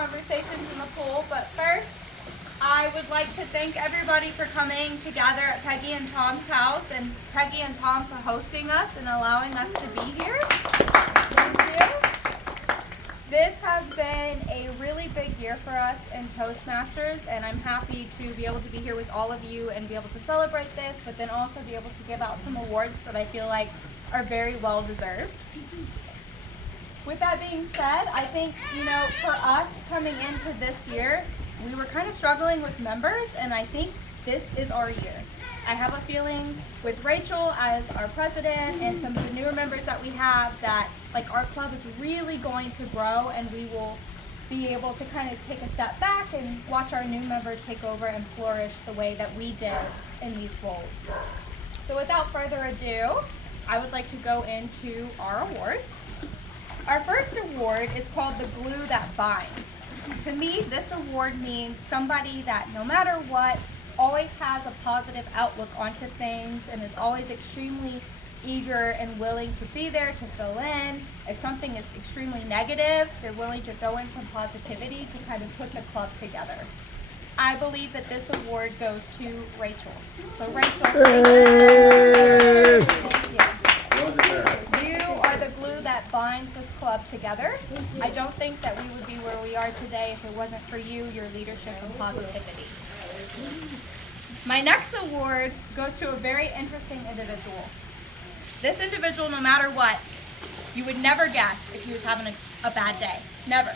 conversations in the pool, but first, I would like to thank everybody for coming together at Peggy and Tom's house, and Peggy and Tom for hosting us and allowing us to be here. Thank you. This has been a really big year for us in Toastmasters, and I'm happy to be able to be here with all of you and be able to celebrate this, but then also be able to give out some awards that I feel like are very well deserved. With that being said, I think, for us coming into this year, we were kind of struggling with members, and I think this is our year. I have a feeling with Rachel as our president and some of the newer members that we have that our club is really going to grow, and we will be able to kind of take a step back and watch our new members take over and flourish the way that we did in these roles. So without further ado, I would like to go into our awards. Our first award is called the Glue That Binds. To me, this award means somebody that no matter what, always has a positive outlook onto things and is always extremely eager and willing to be there to fill in. If something is extremely negative, they're willing to throw in some positivity to kind of put the club together. I believe that this award goes to Rachel. So Rachel, thank you. You are the glue that binds this club together. I don't think that we would be where we are today if it wasn't for you, your leadership, and positivity. My next award goes to a very interesting individual. This individual, no matter what, you would never guess if he was having a bad day. Never.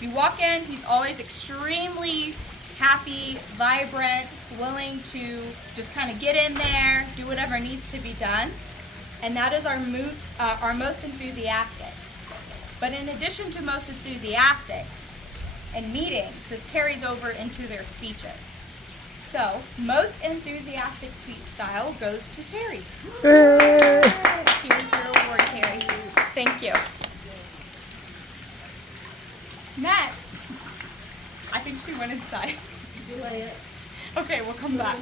You walk in, he's always extremely happy, vibrant, willing to just kind of get in there, do whatever needs to be done. And that is our most enthusiastic. But in addition to most enthusiastic, in meetings, this carries over into their speeches. So, most enthusiastic speech style goes to Terry. Here's your award, Terry. Thank you. Next, I think she went inside. Okay, we'll come back.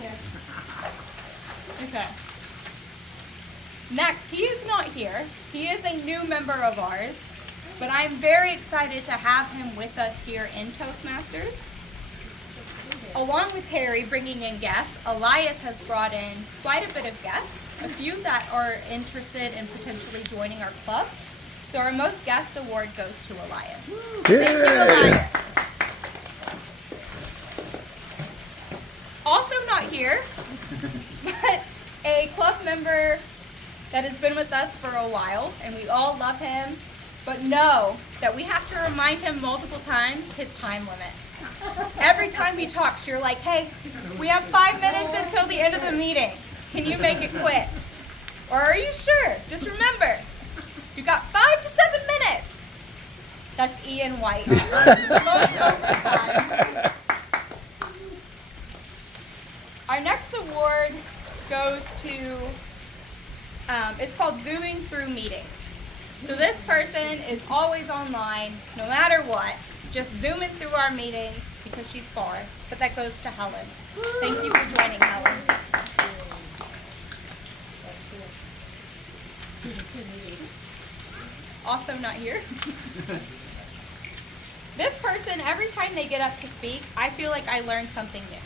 Okay. Next, he is not here. He is a new member of ours, but I'm very excited to have him with us here in Toastmasters. Along with Terry bringing in guests, Elias has brought in quite a bit of guests, a few that are interested in potentially joining our club. So our most guest award goes to Elias. Thank you, Elias. Also not here, but a club member that has been with us for a while, and we all love him, but know that we have to remind him multiple times his time limit. Every time he talks, you're like, hey, we have 5 minutes until the end of the meeting. Can you make it quick? Or are you sure? Just remember, you got 5 to 7 minutes. That's Ian White. Most overtime. Our next award goes to, it's called Zooming Through Meetings. So this person is always online, no matter what, just zooming through our meetings because she's far. But that goes to Helen. Thank you for joining, Helen. Also not here. This person, every time they get up to speak, I feel like I learned something new.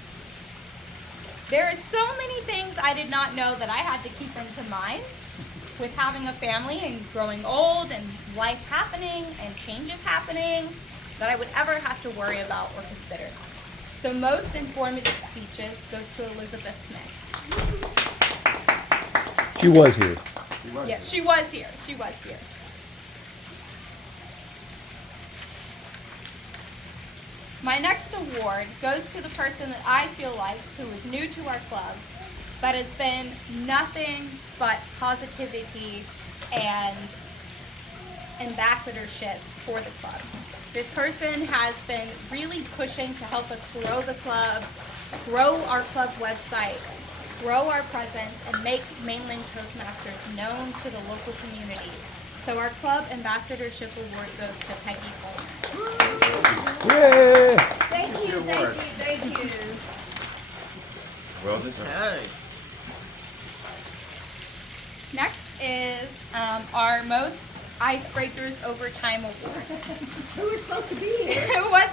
There are so many things I did not know that I had to keep into mind with having a family and growing old and life happening and changes happening that I would ever have to worry about or consider. So most informative speeches goes to Elizabeth Smith. She was here. Yes, she was here. She was here. My next award goes to the person that I feel like who is new to our club, but has been nothing but positivity and ambassadorship for the club. This person has been really pushing to help us grow the club, grow our club website, grow our presence, and make Mainland Toastmasters known to the local community. So our club ambassadorship award goes to Peggy Fulmer. Yay! Thank you, thank you. Well deserved. Next is our most Icebreakers Overtime Award. Who was supposed to be here? Who was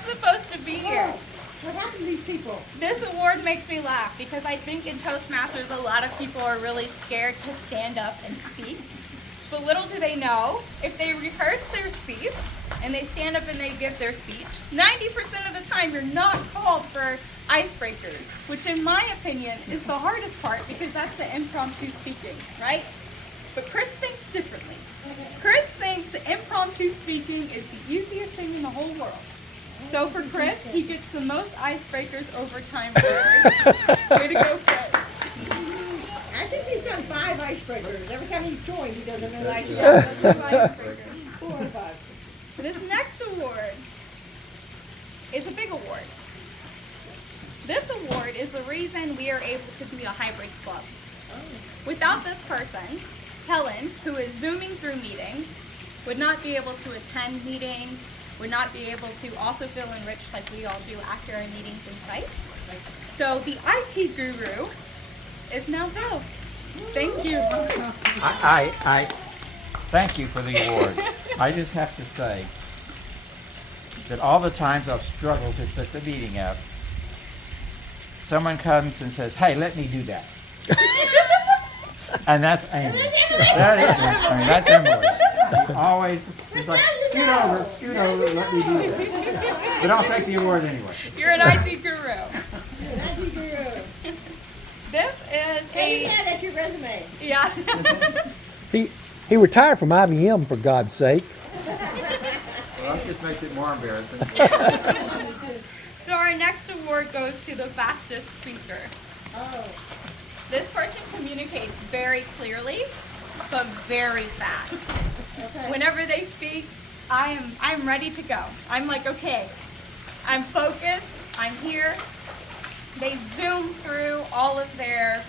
people. This award makes me laugh because I think in Toastmasters a lot of people are really scared to stand up and speak. But little do they know, if they rehearse their speech and they stand up and they give their speech, 90% of the time you're not called for icebreakers, which in my opinion is the hardest part because that's the impromptu speaking, right? But Chris thinks differently. Chris thinks impromptu speaking is the easiest thing in the whole world. So for Chris, he gets the most icebreakers over time. Way to go, Chris. I think he's done 5 icebreakers. Every time he's joined, he does a new icebreaker. Yeah, that's 2 icebreakers. 4 or 5. This next award is a big award. This award is the reason we are able to be a hybrid club. Without this person, Helen, who is zooming through meetings, would not be able to attend meetings, would not be able to also feel enriched like we all do after our meetings in site. So the IT guru is now Bill. Thank you. I thank you for the award. I just have to say that all the times I've struggled to set the meeting up, someone comes and says, "Hey, let me do that." And that's Amy. That is, I mean, that's Emily. She always is like, scoot over, let me do that. But I'll take the award anyway. You're an IT guru. IT guru. This is Hey, a, yeah, that's your resume. yeah. He retired from IBM, for God's sake. Well, that just makes it more embarrassing. So our next award goes to the fastest speaker. Oh. This person communicates very clearly, but very fast. Okay. Whenever they speak, I'm ready to go. I'm like, okay, I'm focused, I'm here. They zoom through all of their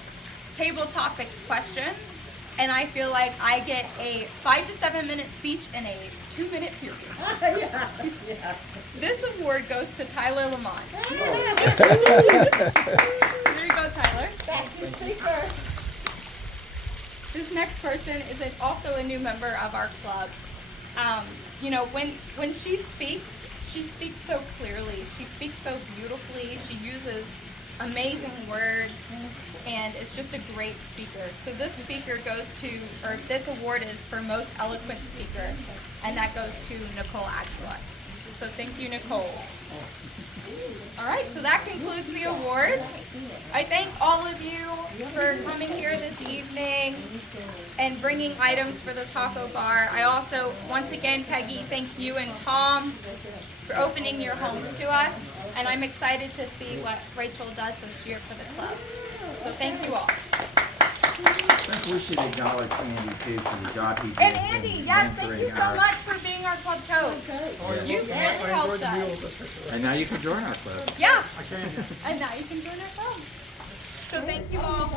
table topics questions, and I feel like I get a 5 to 7 minute speech in a 2-minute period. Yeah. This award goes to Tyler Lamont. Here you go, Tyler. Fastest speaker. This next person is also a new member of our club. When she speaks so clearly. She speaks so beautifully. She uses amazing words, and is just a great speaker. So this this award is for most eloquent speaker, and that goes to Nicole Axelrod. So thank you, Nicole. All right, so that concludes the awards. I thank all of you for coming here this evening and bringing items for the taco bar. I also, once again, Peggy, thank you and Tom for opening your homes to us. And I'm excited to see what Rachel does this year for the club. So thank you all. I think we should acknowledge Andy too for the job he did. And Andy, in yes, thank you mentoring so our- much for being our club coach. You really helped us. And now you can join our club. Yeah. And now you can join our club. So thank you all.